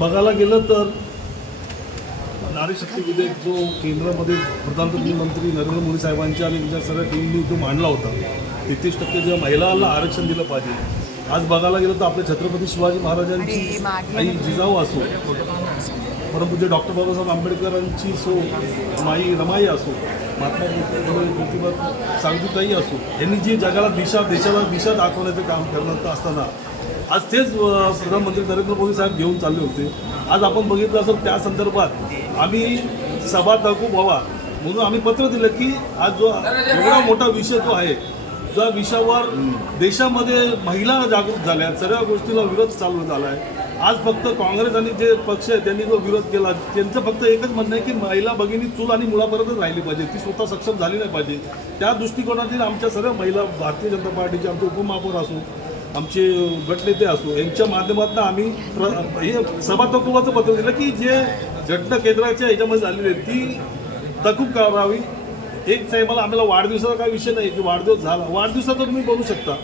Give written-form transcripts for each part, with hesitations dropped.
बघायला गेलं तर नारी शक्ती विधेयक जो केंद्रामध्ये प्रधानमंत्री नरेंद्र मोदी साहेबांच्या आणि त्यांच्या सगळ्या टीमनी जो मांडला होता 33% जेव्हा महिलांना आरक्षण दिलं पाहिजे. आज बघायला गेलं तर आपल्या छत्रपती शिवाजी महाराजांची आई जिजाऊ असो, परंतु डॉक्टर बाबासाहेब आंबेडकरांची माई रमाई असो, महात्मा ज्योतिबा सावित्रीताई असो, यांनी जी जगाला देशाला दिशा दाखवण्याचं काम करत असताना आज तेच प्रधानमंत्री नरेंद्र मोदी साहेब घेऊन चालले होते. आज आपण बघितलं असेल त्या संदर्भात आम्ही सभा तहकूब व्हावा म्हणून आम्ही पत्र दिलं की आज जो एवढा मोठा विषय जो आहे, ज्या विषयावर देशामध्ये महिला जागृत झाल्या आहेत, सगळ्या गोष्टीला विरोध चालू झाला आहे. आज फक्त काँग्रेस आणि जे पक्ष आहे त्यांनी जो विरोध केला त्यांचं फक्त एकच म्हणणं आहे की महिला भगिनी चूल आणि मुलापर्यंतच राहिली पाहिजे, ती स्वतः सक्षम झाली नाही पाहिजे. त्या दृष्टिकोनातील आमच्या सगळ्या महिला भारतीय जनता पार्टीचे आमचे उपमहापौर असो, आमचे गटनेते असो, यांच्या माध्यमातून आम्ही हे सभा तहकुबाचं पत्र दिलं की जे घटना केंद्राच्या ह्याच्यामध्ये झालेली आहे ती तहकूब करावी. एक साहेबाला आम्हाला वाढदिवसाचा काही विषय नाही की वाढदिवस झाला, वाढदिवसाचा तुम्ही बोलू शकता.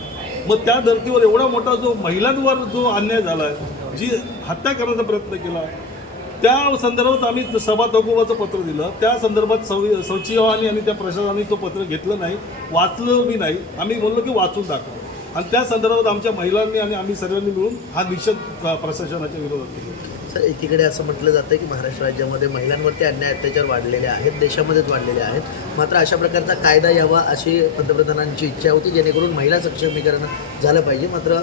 मग त्या धर्तीवर एवढा मोठा जो महिलांवर जो अन्याय झाला आहे, जी हत्या करण्याचा प्रयत्न केला, त्या संदर्भात आम्ही सभा तहकुबाचं पत्र दिलं. त्या संदर्भात सचिवांनी आणि त्या प्रशासनाने तो पत्र घेतलं नाही, वाचलं बी नाही. आम्ही बोललो की वाचून दाखवा आणि त्या संदर्भात आमच्या महिलांनी आणि आम्ही सर्वांनी मिळून हा निषेध प्रशासनाच्या विरोधात केला. सर, एकीकडे असं म्हटलं जातं की महाराष्ट्र राज्यामध्ये महिलांवरती अन्याय अत्याचार वाढलेले आहेत, देशामध्येच वाढलेले आहेत. मात्र अशा प्रकारचा कायदा यावा अशी पंतप्रधानांची इच्छा होती जेणेकरून महिला सक्षमीकरण झालं पाहिजे. मात्र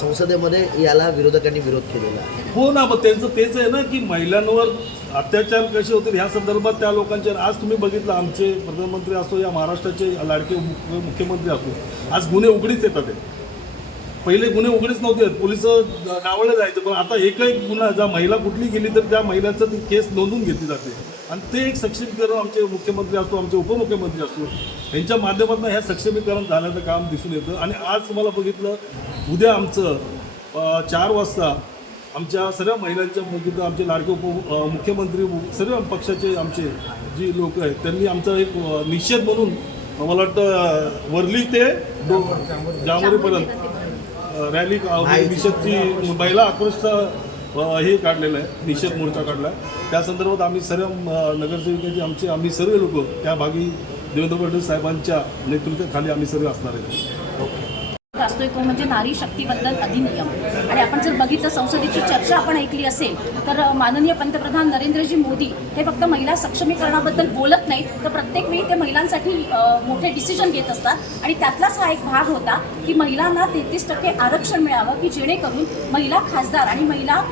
संसदेमध्ये याला विरोधकांनी विरोध केलेला आहे. हो ना, मग त्यांचं तेच आहे ना की महिलांवर अत्याचार कसे होतील ह्या संदर्भात त्या लोकांचे. आज तुम्ही बघितलं आमचे प्रधानमंत्री असो या महाराष्ट्राचे लाडके मुख्यमंत्री असो, आज गुन्हे उघडीच येतात. पहिले गुन्हे उघडीच नव्हते, पोलिस डावळले जायचं, पण आता एकही गुन्हा ज्या महिला कुठली गेली तर त्या महिलाचं ती केस नोंदवून घेतली जाते. आणि ते एक सक्षमीकरण आमचे मुख्यमंत्री असो, आमचे उपमुख्यमंत्री असो, यांच्या माध्यमातून ह्या सक्षमीकरण झाल्याचं काम दिसून येतं. आणि आज तुम्हाला बघितलं उद्या आमचं 4 वाजता आमच्या सगळ्या महिलांच्या बघितलं आमचे लाडके मुख्यमंत्री सर्व पक्षाचे आमचे जी लोक आहेत त्यांनी आमचा एक निषेध म्हणून मला वाटतं वर्ली ते जांभोरीपर्यंत रॅली निषेधची महिला आक्रोशचा हे काढलेलं आहे, निषेध मोर्चा काढला आहे. त्या संदर्भात आम्ही सर्व नगरसेवकांची आम्ही सर्व लोक त्या भागी देवेंद्र फडणवीस साहेबांच्या नेतृत्वाखाली आम्ही सर्व असणार आहेत. असतोय तो म्हणजे नारी शक्तीबद्दल अधिनियम. आणि आपण जर बघितलं संसदेची चर्चा आपण ऐकली असेल तर माननीय पंतप्रधान नरेंद्रजी मोदी हे फक्त महिला सक्षमीकरणाबद्दल बोलत नाहीत, तर प्रत्येक वेळी ते महिलांसाठी मोठे डिसिजन घेत असतात. आणि त्यातलाच हा एक भाग होता की महिलांना 33% आरक्षण मिळावं की जेणेकरून महिला खासदार आणि महिला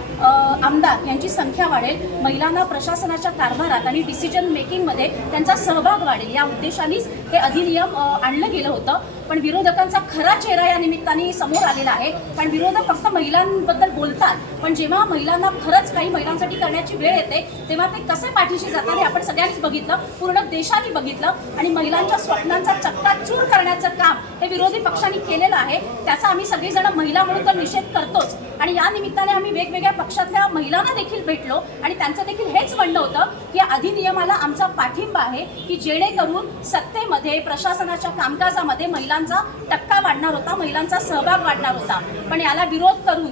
आमदार यांची संख्या वाढेल, महिलांना प्रशासनाच्या कारभारात आणि डिसिजन मेकिंगमध्ये त्यांचा सहभाग वाढेल, या उद्देशानेच हे अधिनियम आणलं गेलं होतं. पण विरोधकांचा खरा चेहरा या निमित्ताने समोर आलेला आहे. कारण विरोधक फक्त महिलांबद्दल बोलतात, पण जेव्हा महिलांना खरंच काही महिलांसाठी करण्याची वेळ येते तेव्हा ते कसे पाठीशी जातात हे आपण सगळ्यांनीच बघितलं, पूर्ण देशाने बघितलं. आणि महिलांच्या स्वप्नांचा चक्काचूर करण्याचं काम हे विरोधी पक्षांनी केलेलं आहे. त्याचा आम्ही सगळेजण महिला म्हणून तर निषेध करतोच. आणि या निमित्ताने आम्ही वेगवेगळ्या पक्षातल्या महिलांना देखील भेटलो आणि त्यांचं देखील हेच म्हणणं होतं की या अधिनियमाला आमचा पाठिंबा आहे की जेणेकरून सत्तेमध्ये प्रशासनाच्या कामकाजामध्ये महिलांचा टक्का वाढणार होता, महिलांचा सहभाग वाढणार होता. पण याला विरोध करून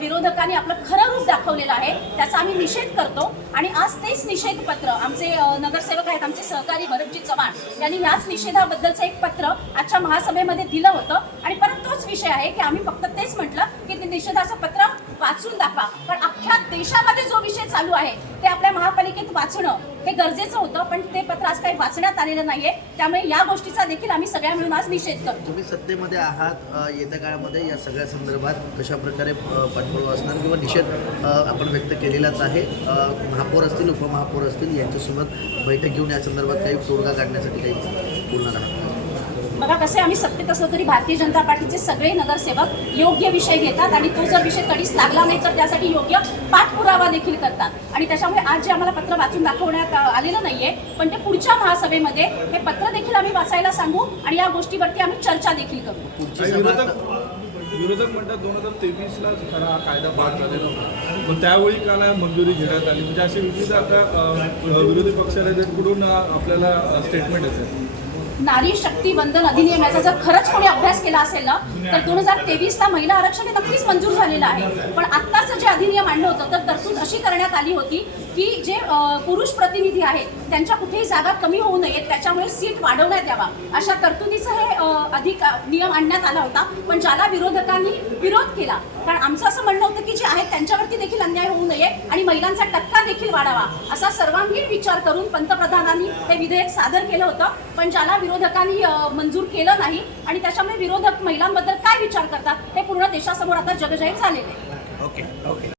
विरोधकांनी आपलं खरं रूप दाखवलेलं आहे, त्याचा आम्ही निषेध करतो. आणि आज तेच निषेधपत्र आमचे नगरसेवक आहेत, आमचे सहकारी भरतजी चव्हाण यांनी याच निषेधाबद्दलचं एक पत्र आजच्या महासभेमध्ये दिलं होतं. आणि परत तोच विषय आहे की आम्ही फक्त तेच म्हटलं की ते निषेधाचं पत्र वाचून दाखवा. पण अख्ख्या देशामध्ये जो विषय चालू आहे ते आपल्या महापालिकेत वाचणं हे गरजेचं होतं, पण ते पत्र आज काही वाचण्यात आलेलं नाहीये. त्यामुळे या गोष्टीचा देखील आम्ही सगळ्या मिळून आज निषेध करतो. तुम्ही सत्तेमध्ये आहात, येत्या काळामध्ये या सगळ्या संदर्भात कशा प्रकारे पाठपुरावा असणार किंवा निषेध आपण व्यक्त केलेलाच आहे. महापौर असतील, उपमहापौर असतील यांच्यासोबत बैठक घेऊन या संदर्भात काही तोडगा काढण्यासाठी काही बोलणार आहात? बघा, कसे आम्ही सत्तेत असलो तरी भारतीय जनता पार्टीचे सगळे नगरसेवक योग्य विषय घेतात आणि तो जर विषय कधीच लागला नाही तर त्यासाठी योग्य पाठपुरावा देखील करतात. आणि त्याच्यामुळे आज जे आम्हाला पत्र वाचून दाखवण्यात आलेलं नाहीये, पण ते पुढच्या महासभेमध्ये हे पत्र देखील आम्ही वाचायला सांगू आणि या गोष्टीवरती आम्ही चर्चा देखील करू. विरोधक म्हणतात 2023लाच खरा हा कायदा पास झालेला होता, पण त्यावेळी का नाही मंजुरी घेण्यात आली. म्हणजे असे विविध आता विरोधी पक्षाकडून आपल्याला स्टेटमेंट येते. नारी शक्ती वंदन अधिनियम याचा जर खरंच कोणी अभ्यास केला असेल ना तर 2023ला महिला आरक्षण हे नक्कीच मंजूर झालेलं आहे. पण आत्ताचं जे अधिनियम आणलं होतं तर तरतूद अशी करण्यात आली होती की जे पुरुष प्रतिनिधी आहेत त्यांच्या कुठेही जागा कमी होऊ नयेत, त्याच्यामुळे सीट वाढवण्यात यावा अशा तरतुदीचं हे नियम आणण्यात आला होता. पण ज्याला विरोधकांनी विरोध केला, कारण आमचं असं म्हणणं होतं की जे आहेत त्यांच्यावरती देखील अन्याय होऊ नये आणि महिलांचा टक्का देखील वाढावा असा सर्वांगीण विचार करून पंतप्रधानांनी हे विधेयक सादर केलं होतं. पण ज्याला विरोधकांनी मंजूर केलं नाही आणि त्याच्यामुळे विरोधक महिलांबद्दल काय विचार करतात हे पूर्ण देशासमोर आता जगजाहीर झालेलं आहे. ओके.